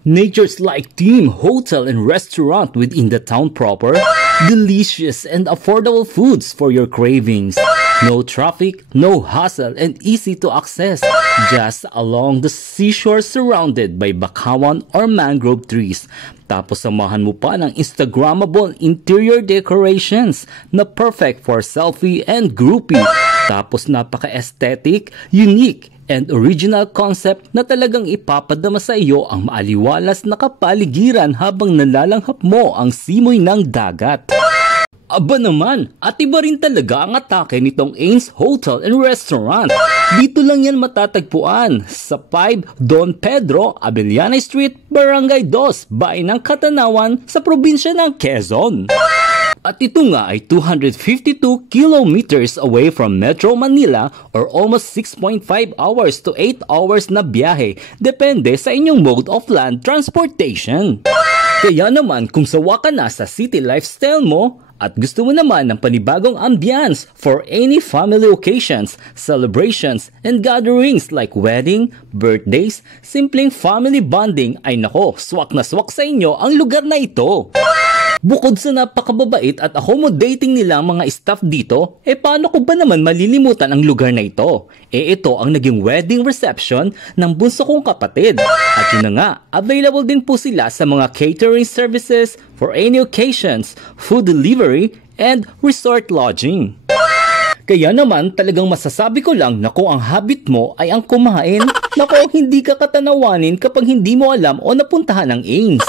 Nature's like team hotel and restaurant within the town proper. Delicious and affordable foods for your cravings. No traffic, no hassle, and easy to access. Just along the seashore surrounded by bakawan or mangrove trees. Tapos samahan mo pa ng Instagrammable interior decorations na perfect for selfie and groupie. Tapos napaka-aesthetic, unique, and original concept na talagang ipapadama sa iyo ang maaliwalas na kapaligiran habang nalalanghap mo ang simoy ng dagat. Aba naman, at iba rin talaga ang atake nitong Ains Hotel and Restaurant. Dito lang yan matatagpuan sa 5 Don Pedro, Abellana Street, Barangay 2, Bayan ng Katanawan sa probinsya ng Quezon. At ito nga ay 252 kilometers away from Metro Manila or almost 6.5 hours to 8 hours na biyahe, depende sa inyong mode of land transportation. Kaya naman kung sawa ka na sa city lifestyle mo, at gusto mo naman ng panibagong ambience for any family occasions, celebrations, and gatherings like wedding, birthdays, simpleng family bonding, ay nako, swak na swak sa inyo ang lugar na ito. Bukod sa napakababait at accommodating nila ang mga staff dito, paano ko ba naman malilimutan ang lugar na ito? Ito ang naging wedding reception ng bunso kong kapatid. At yun na nga, available din po sila sa mga catering services for any occasions, food delivery, and resort lodging. Kaya naman talagang masasabi ko lang na kung ang habit mo ay ang kumain, nako hindi ka katanawanin kapag hindi mo alam o napuntahan ang Ains.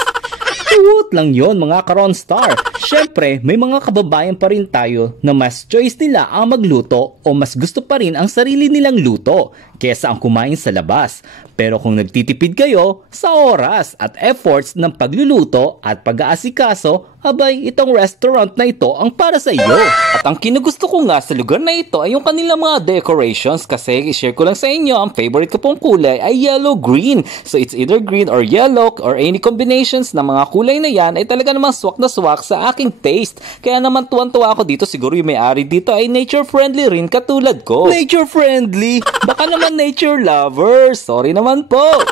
Tuwot lang yon mga ka-Ronstar. Syempre, may mga kababayan pa rin tayo na mas choice nila ang magluto o mas gusto pa rin ang sarili nilang luto kesa ang kumain sa labas. Pero kung nagtitipid kayo sa oras at efforts ng pagluluto at pag-aasikaso, abay itong restaurant na ito ang para sa iyo. At ang kinugusto ko nga sa lugar na ito ay yung kanilang mga decorations kasi i-share ko lang sa inyo ang favorite ko pong kulay ay yellow-green. So it's either green or yellow or any combinations ng mga kulay na yan ay talaga namang swak na swak sa aking taste. Kaya naman tuwan-tuwa ako dito, siguro yung may-ari dito ay nature-friendly rin katulad ko. Nature-friendly? Baka naman nature lover. Sorry naman po.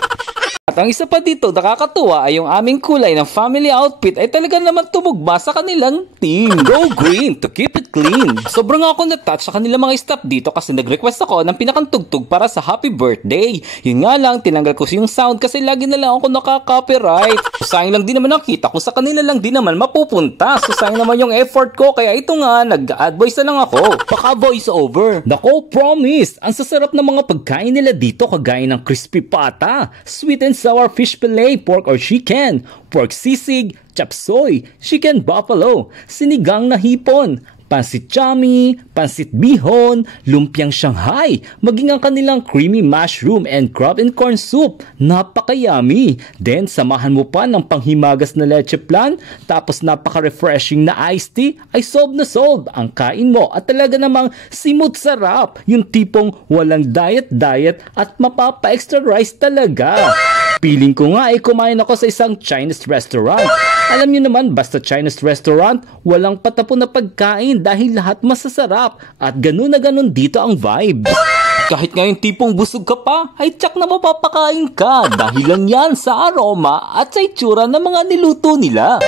At ang isa pa dito, nakakatuwa ay yung aming kulay ng family outfit ay talaga naman tumugma sa kanilang team. Go green to keep it clean. Sobrang ako na-touch sa kanilang mga staff dito kasi nag-request ako ng pinakantugtog para sa happy birthday. Yun nga lang, tinanggal ko yung sound kasi lagi na lang ako nakaka-copyright. So, sayang lang din naman ang kita ko sa kanila lang din naman mapupunta. So sayang naman yung effort ko kaya ito nga, nag-ad voice na lang ako. Baka voice over. Nako, promise! Ang sasarap ng mga pagkain nila dito kagaya ng crispy pata, sweet and sour fish fillet, pork or chicken, pork sisig, chop suey, chicken buffalo, sinigang na hipon, pansit chami, pansit bihon, lumpiang Shanghai, maging ang kanilang creamy mushroom and crab and corn soup. Napaka-yummy. Then, samahan mo pa ng panghimagas na leche flan, tapos napaka-refreshing na iced tea, ay solve na solve ang kain mo at talaga namang simut sarap. Yung tipong walang diet-diet at mapapa-extra rice talaga. Piling ko nga ay kumain ako sa isang Chinese restaurant. Alam niyo naman, basta Chinese restaurant, walang patapon na pagkain dahil lahat masasarap at ganun na ganun dito ang vibes. Kahit ngayon tipong busog ka pa, ay tsak na mapapakain ka dahil lang yan sa aroma at sa itsura ng mga niluto nila.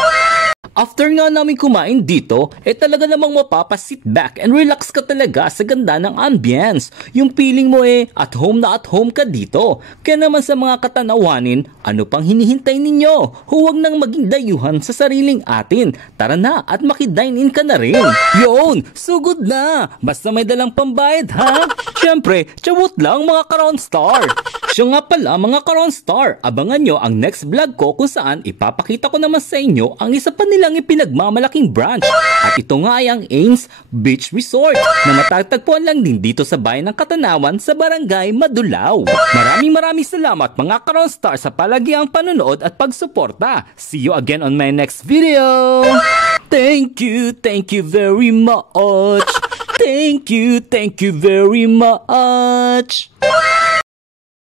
After nga namin kumain dito, talaga namang mapapasit back and relax ka talaga sa ganda ng ambience. Yung feeling mo at home ka dito. Kaya naman sa mga katanawanin, ano pang hinihintay ninyo? Huwag nang maging dayuhan sa sariling atin. Tara na at makidine in ka na rin. Yun, sugod na. Basta may dalang pambayad ha. Siyempre, tiyawot lang mga ka-Ronstar. Siya nga pala mga ka-Ronstar, abangan nyo ang next vlog ko kung saan ipapakita ko naman sa inyo ang isa pa nilang ipinagmamalaking branch. At ito nga ay ang Ains Beach Resort na matatagpuan lang din dito sa bayan ng Katanawan sa Barangay Madulaw. Maraming salamat mga ka-Ronstar sa palagiang panonood at pagsuporta. See you again on my next video. Thank you very much. Thank you very much.